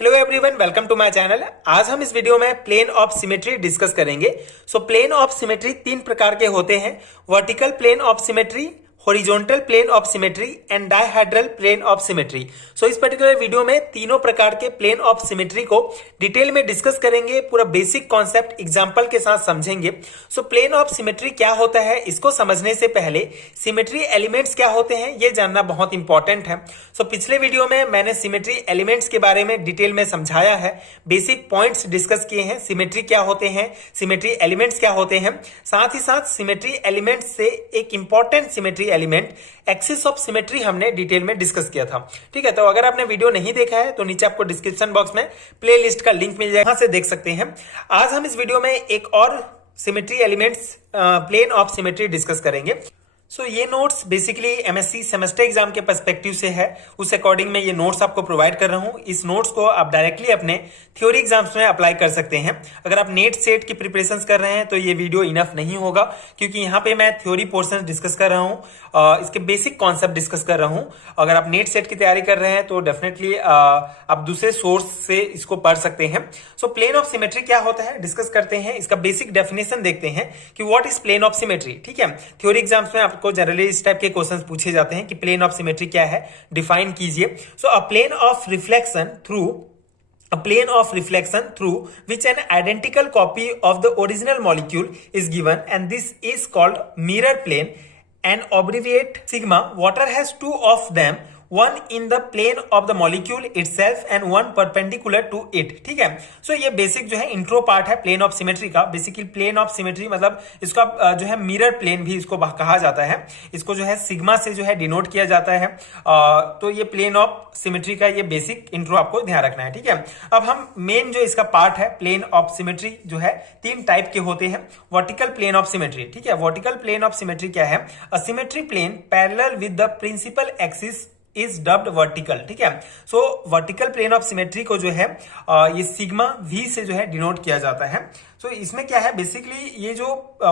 Hello everyone, welcome to my channel. आज हम इस वीडियो में प्लेन ऑफ सिमेट्री डिस्कस करेंगे। प्लेन ऑफ सिमेट्री तीन प्रकार के होते हैं: vertical plane of symmetry, horizontal plane of symmetry and dihedral plane of symmetry. इस पर्टिकुलर वीडियो में तीनों प्रकार के प्लेन ऑफ सिमेट्री को डिटेल में डिस्कस करेंगे, पूरा बेसिक कॉन्सेप्ट एग्जांपल के साथ समझेंगे। प्लेन ऑफ सिमेट्री क्या होता है, इसको समझने से पहले सिमेट्री एलिमेंट्स क्या होते हैं ये जानना बहुत इंपॉर्टेंट है। पिछले वीडियो में मैंने सिमेट्री एलिमेंट्स के बारे में डिटेल में समझाया है, बेसिक पॉइंट्स डिस्कस किए हैं, सिमेट्री क्या होते हैं, सिमेट्री एलिमेंट्स क्या होते हैं। साथ ही साथ सिमेट्री एलिमेंट्स से एक important symmetry element axis of symmetry हमने डिटेल में डिस्कस किया था। ठीक है, तो अगर आपने वीडियो नहीं देखा है तो नीचे आपको डिस्क्रिप्शन बॉक्स में प्लेलिस्ट का लिंक मिल जाएगा, वहां से देख सकते हैं। आज हम इस वीडियो में एक और symmetry elements plane of symmetry discuss करेंगे। ये notes basically MSc semester exam के पर्सपेक्टिव से है, उस अकॉर्डिंग मैं ये नोट्स आपको प्रोवाइड कर रहा हूं। इस नोट्स को आप डायरेक्टली अपने थ्योरी एग्जाम्स में अप्लाई कर सकते हैं। अगर आप नेट सेट की प्रिपरेशंस कर रहे हैं तो ये वीडियो इनफ नहीं होगा, क्योंकि यहाँ पे मैं थ्योरी पोर्शन डिस्कस कर रहा हूँ, इसके बेसिक कॉन्सेप्ट डिस्कस कर रहा हूँ। अगर आप नेट सेट की तैयारी कर रहे हैं तो डेफिनेटली आप दूसरे सोर्स से इसको पढ़ सकते हैं। प्लेन ऑफ सिमेट्री क्या होता है डिस्कस करते हैं, इसका बेसिक डेफिनेशन देखते हैं कि what is plane of symmetry. ठीक है, थ्योरी एग्जाम्स में आपको जनरली इस टाइप के क्वेश्चंस पूछे जाते हैं कि प्लेन ऑफ सिमेट्री क्या है, डिफाइन कीजिए। A plane of reflection through which an identical copy of the original molecule is given, and this is called mirror plane and abbreviate sigma. Water has two of them, one in the plane of the molecule itself and one perpendicular to it. ठीक है, ये basic जो है intro part है plane of symmetry का। Basically plane of symmetry मतलब इसका जो है मिरर प्लेन भी इसको कहा जाता है, इसको जो है सिग्मा से जो है डिनोट किया जाता है। तो ये प्लेन ऑफ सिमेट्री का ये बेसिक इंट्रो आपको ध्यान रखना है। ठीक है, अब हम मेन जो इसका पार्ट है प्लेन ऑफ सिमेट्री जो है तीन टाइप के होते हैं। वर्टिकल प्लेन ऑफ सिमेट्री, ठीक है, वर्टिकल प्लेन ऑफ सिमेट्री क्या है? A symmetry plane parallel with the principal axis is dubbed vertical. ठीक है, वर्टिकल प्लेन ऑफ सिमेट्री को जो है ये सिग्मा वी से जो है डिनोट किया जाता है। इसमें क्या है, बेसिकली ये जो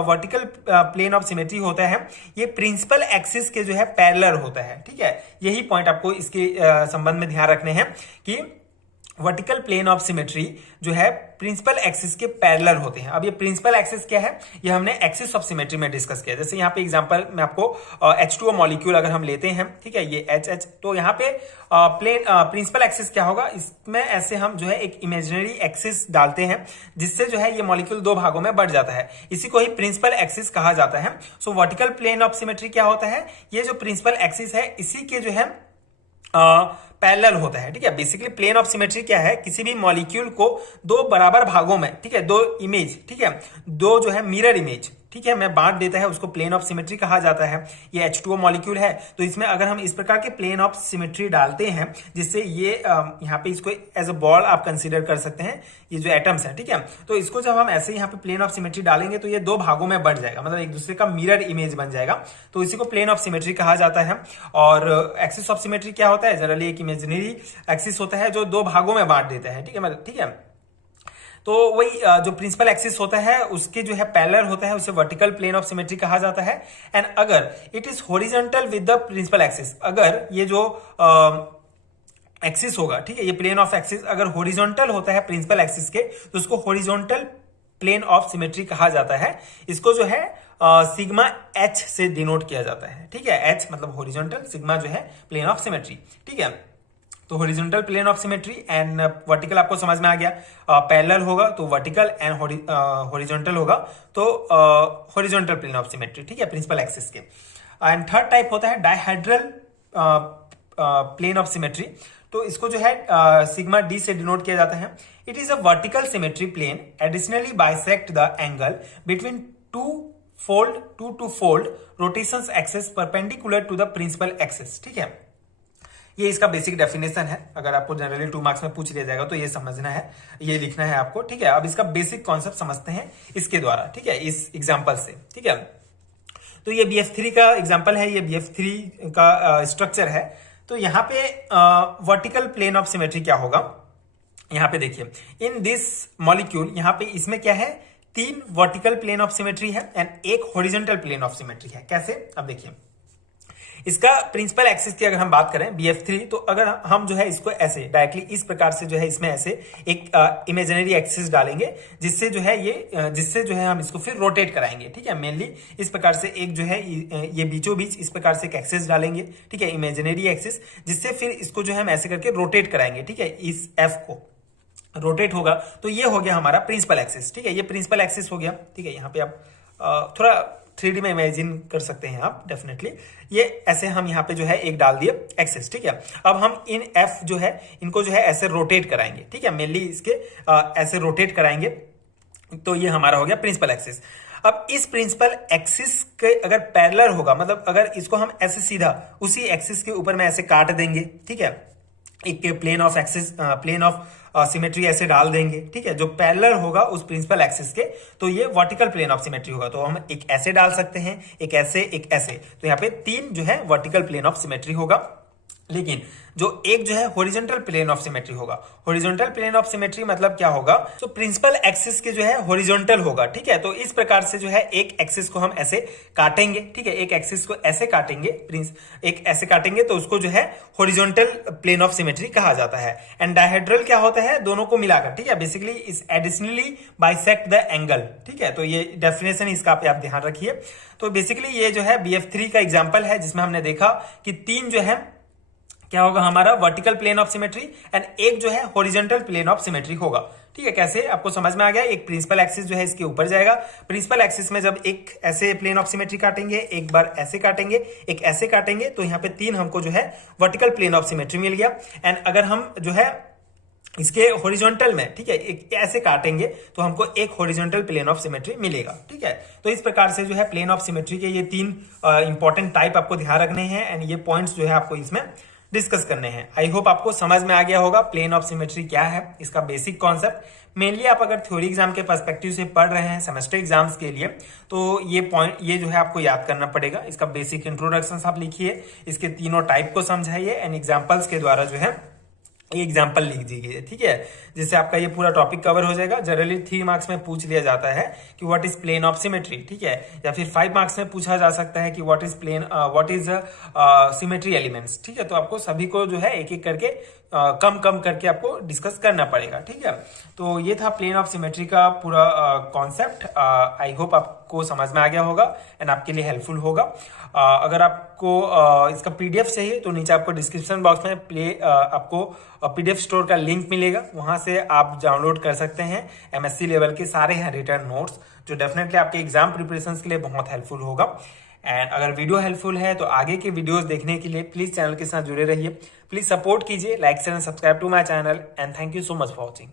वर्टिकल प्लेन ऑफ सिमेट्री होता है ये प्रिंसिपल एक्सिस के जो है पैरेलल होता है। ठीक है, यही पॉइंट आपको इसके संबंध में ध्यान रखने हैं कि वर्टिकल प्लेन ऑफ सिमेट्री जो है प्रिंसिपल एक्सिस के पैरेलल होते हैं। अब ये प्रिंसिपल एक्सिस क्या है, ये हमने एक्सिस ऑफ सिमेट्री में डिस्कस किया। जैसे यहाँ पे एग्जांपल में आपको H2O मॉलिक्यूल अगर हम लेते हैं, ठीक है, ये HH, तो यहाँ पे प्रिंसिपल एक्सिस क्या होगा, इसमें ऐसे हम जो है एक इमेजिनरी एक्सिस डालते हैं जिससे जो है ये मॉलिक्यूल दो भागों में बढ़ जाता है, इसी को ही प्रिंसिपल एक्सिस कहा जाता है। वर्टिकल प्लेन ऑफ सिमेट्री क्या होता है, ये जो प्रिंसिपल एक्सिस है इसी के जो है पैरेलल होता है। ठीक है, बेसिकली प्लेन ऑफ सिमेट्री क्या है, किसी भी मॉलिक्यूल को दो बराबर भागों में, ठीक है, दो इमेज, ठीक है, दो जो है मिरर इमेज, ठीक है, मैं बांट देता है, उसको प्लेन ऑफ सिमेट्री कहा जाता है। ये H2O मॉलिक्यूल है, तो इसमें अगर हम इस प्रकार के प्लेन ऑफ सिमेट्री डालते हैं जिससे ये यहाँ पे इसको एज अ बॉल आप कंसीडर कर सकते हैं, ये जो एटम्स है, ठीक है, तो इसको जब हम ऐसे यहाँ पे प्लेन ऑफ सिमेट्री डालेंगे तो ये दो भागों में बढ़ जाएगा, मतलब एक दूसरे का मिरर इमेज बन जाएगा, तो इसी को प्लेन ऑफ सिमेट्री कहा जाता है। और एक्सिस ऑफ सिमेट्री क्या होता है, जनरली एक इमेजिनरी एक्सिस होता है जो दो भागों में बांट देता है। ठीक है, मतलब ठीक है, तो वही जो प्रिंसिपल एक्सिस होता है उसके जो है पैरेलल होता है, उसे वर्टिकल प्लेन ऑफ सिमेट्री कहा जाता है। एंड अगर it is horizontal with the principal axis, अगर ये जो एक्सिस होगा, ठीक है, ये प्लेन ऑफ एक्सिस अगर हॉरिजॉन्टल होता है प्रिंसिपल एक्सिस के, तो उसको हॉरिजॉन्टल प्लेन ऑफ सिमेट्री कहा जाता है। इसको जो है सिग्मा H से डिनोट किया जाता है। ठीक है, H मतलब हॉरिजॉन्टल, सिग्मा जो है प्लेन ऑफ सिमेट्री। ठीक है, तो horizontal plane of symmetry and vertical आपको समझ में आ गया, पैरेलल होगा तो वर्टिकल एंड हॉरिजॉन्टल होगा तो हॉरिजॉन्टल प्लेन ऑफ सिमेट्री। ठीक है, प्रिंसिपल एक्सिस के। एंड थर्ड टाइप होता है डायहेड्रल प्लेन ऑफ सिमेट्री, तो इसको जो है सिग्मा डी से डिनोट किया जाता है। It is a vertical symmetry plane additionally bisect the angle between two two fold rotations axis perpendicular to the principal axis. ठीक है, ये इसका बेसिक डेफिनेशन है, अगर आपको जनरली 2 मार्क्स में पूछ लिया जाएगा तो ये समझना है, ये लिखना है आपको। ठीक है, अब इसका बेसिक कॉन्सेप्ट समझते हैं इसके द्वारा, ठीक है, इस एग्जांपल से। ठीक है, तो ये BF3 का एग्जांपल है, ये BF3 का स्ट्रक्चर है। तो यहाँ पे वर्टिकल प्लेन ऑफ सिमेट्री क्या होगा, यहाँ पे देखिए, इन दिस मॉलिक्यूल, यहाँ पे इसमें क्या है, 3 वर्टिकल प्लेन ऑफ सिमेट्री है एंड एक हॉरिजॉन्टल प्लेन ऑफ सिमेट्री है। कैसे, अब देखिए, इसका प्रिंसिपल एक्सिस की अगर हम बात करें BF3, तो अगर हम जो है इसको ऐसे डायरेक्टली इस प्रकार से जो है इसमें ऐसे एक इमेजिनरी एक्सिस डालेंगे, जिससे जो है जिससे जो है हम इसको फिर रोटेट कराएंगे। ठीक है, मेनली इस प्रकार से एक जो है ये बीचों बीच इस प्रकार से एक एक्सिस डालेंगे। ठीक है, इमेजिनरी एक्सिस, जिससे फिर इसको जो है हम ऐसे करके रोटेट कराएंगे। ठीक है, इस F को रोटेट होगा तो ये हो गया हमारा प्रिंसिपल एक्सिस। ठीक है, ये प्रिंसिपल एक्सिस हो गया। ठीक है, यहाँ पे आप थोड़ा 3D में इमेजिन कर सकते हैं आप डेफिनेटली। ये ऐसे हम यहाँ पे जो है एक डाल दिए एक्सिस। ठीक है, अब हम इन F जो है इनको जो है ऐसे रोटेट कराएंगे। ठीक है, मेनली इसके ऐसे रोटेट कराएंगे, तो ये हमारा हो गया प्रिंसिपल एक्सिस। अब इस प्रिंसिपल एक्सिस के अगर पैरेलल होगा, मतलब अगर इसको हम ऐसे सीधा उसी एक्सिस के ऊपर में ऐसे काट देंगे। ठीक है, एक plane of axis, plane of symmetry ऐसे डाल देंगे। ठीक है, जो पैरेलल होगा उस प्रिंसिपल एक्सिस के, तो ये वर्टिकल प्लेन ऑफ सिमेट्री होगा। तो हम एक ऐसे डाल सकते हैं, एक ऐसे, एक ऐसे, तो यहाँ पे 3 जो है वर्टिकल प्लेन ऑफ सिमेट्री होगा। लेकिन जो एक जो है हॉरिजॉन्टल प्लेन ऑफ सिमेट्री होगा। हॉरिजॉन्टल प्लेन ऑफ सिमेट्री मतलब क्या होगा, तो प्रिंसिपल एक्सिस के जो है हॉरिजॉन्टल होगा। ठीक है, तो इस प्रकार से जो है एक एक्सिस को हम ऐसे काटेंगे। ठीक है, एक एक्सिस को ऐसे काटेंगे, एक ऐसे काटेंगे, तो उसको जो है हॉरिजॉन्टल प्लेन ऑफ सिमेट्री कहा जाता है। एंड डायहेड्रल क्या होता है, दोनों को मिलाकर। ठीक है, बेसिकली इस एडिशनली बाइसेक्ट द एंगल। ठीक है, तो ये डेफिनेशन इसका पे आप ध्यान रखिए। तो बेसिकली ये जो है BF3 का एग्जाम्पल है, जिसमें हमने देखा कि 3 जो है क्या होगा हमारा vertical plane of symmetry and एक जो है हॉरिजॉन्टल प्लेन ऑफ सिमेट्री होगा। ठीक है, कैसे आपको समझ में आ गया। एक प्रिंसिपल एक्सिस जो है इसके ऊपर जाएगा। प्रिंसिपल एक्सिस में जब एक ऐसे प्लेन ऑफ सिमेट्री काटेंगे, एक बार ऐसे काटेंगे, एक ऐसे काटेंगे, तो यहाँ पे 3 हमको जो है वर्टिकल प्लेन ऑफ सिमेट्री मिल गया। एंड अगर हम जो है इसके हॉरिजॉन्टल में, ठीक है, एक ऐसे काटेंगे, तो हमको एक हॉरिजॉन्टल प्लेन ऑफ सिमेट्री मिलेगा। ठीक है, तो इस प्रकार से जो है प्लेन ऑफ सिमेट्री के ये 3 इंपॉर्टेंट टाइप आपको ध्यान रखने हैं एंड ये पॉइंट्स जो है आपको इसमें डिस्कस करने हैं। आई होप आपको समझ में आ गया होगा प्लेन ऑफ सिमेट्री क्या है, इसका बेसिक कॉन्सेप्ट। मेनली आप अगर थ्योरी एग्जाम के पर्सपेक्टिव से पढ़ रहे हैं सेमेस्टर एग्जाम्स के लिए, तो ये पॉइंट ये जो है आपको याद करना पड़ेगा। इसका बेसिक इंट्रोडक्शन आप लिखिए, इसके तीनों टाइप को समझाइए एंड एग्जाम्पल्स के द्वारा जो है ये एग्जाम्पल लिख दीजिए। ठीक है, जिससे आपका ये पूरा टॉपिक कवर हो जाएगा। जनरली 3 मार्क्स में पूछ लिया जाता है कि what is plane of symmetry. ठीक है, या फिर 5 मार्क्स में पूछा जा सकता है कि व्हाट इज सिमेट्री एलिमेंट्स। ठीक है, तो आपको सभी को जो है एक एक करके कम कम करके आपको डिस्कस करना पड़ेगा। ठीक है, तो ये था प्लेन ऑफ सिमेट्री का पूरा कॉन्सेप्ट। आई होप आपको समझ में आ गया होगा एंड आपके लिए हेल्पफुल होगा। अगर आपको इसका PDF चाहिए तो नीचे आपको डिस्क्रिप्शन बॉक्स में आपको PDF स्टोर का लिंक मिलेगा, वहां से आप डाउनलोड कर सकते हैं MSc लेवल के सारे हैं रिटर्न नोट्स, जो डेफिनेटली आपके एग्जाम प्रिपरेशन के लिए बहुत हेल्पफुल होगा। एंड अगर वीडियो हेल्पफुल है तो आगे के वीडियोस देखने के लिए प्लीज चैनल के साथ जुड़े रहिए। प्लीज सपोर्ट कीजिए, like share and subscribe to my channel and thank you so much for watching.